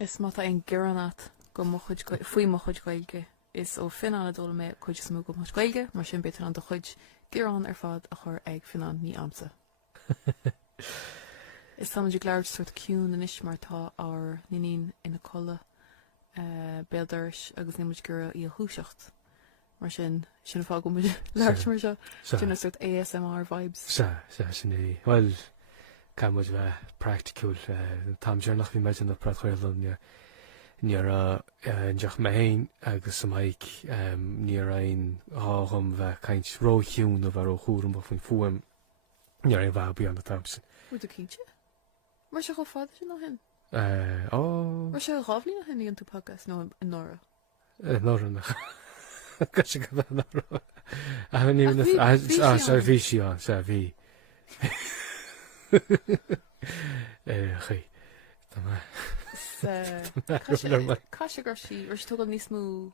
Is má ein geranat go faoi mo chuid gailge is ó fin an dul mé chuid smú go mas gailge mar sin betar an do chuid geran ar fad a chur ag finan ní amsa. Is táidir gléir suirt ciún in is martá ar nínín ina colla béidirs agus nímuid gur í húiseacht. Mar sin fá go muid leir mar seo sin suirt ASMR vibes. Sin é. Well, can muid bheith practical tam sear nach bhí meid an prachuirlan níar deach mé hain agus sa maic níar ein ágham bheith caint róhiún a bhar ó chúrum ba faoin fuam níar ein bheith bí an na tamsin. Bú a cínte? Mar se go fád sin nach hen? Mar se rábhlí nach hen í an tú podcast nó in Nora? Nora nach. Gas ik heb nog. Sa bhí an sa bhí. Chi. Caiise gur sí ar tu níos mú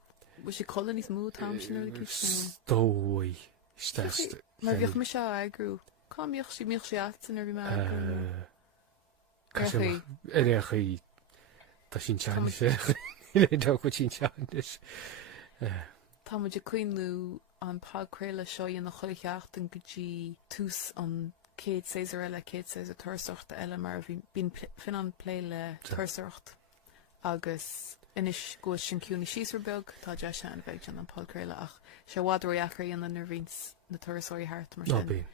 sé chola níos mú tam sin ar Stói steiste. Mar bhíoh me se agrú. Cáíoch sí míoch sé san ar bhí me. Chi tá sin tean sé. Dá go sin tean is. Tá muidir cuiinú an pagcréile seo na choicheacht an gotí tús an céad séar eile céad séar thuirseachta eile mar bhín fin an pléile thuirseacht agus inis go sin ciúna síosar beg tá de se an bheith an pagcréile ach se bhádroí achar an na nervvís na thuirsáí hart mar sin.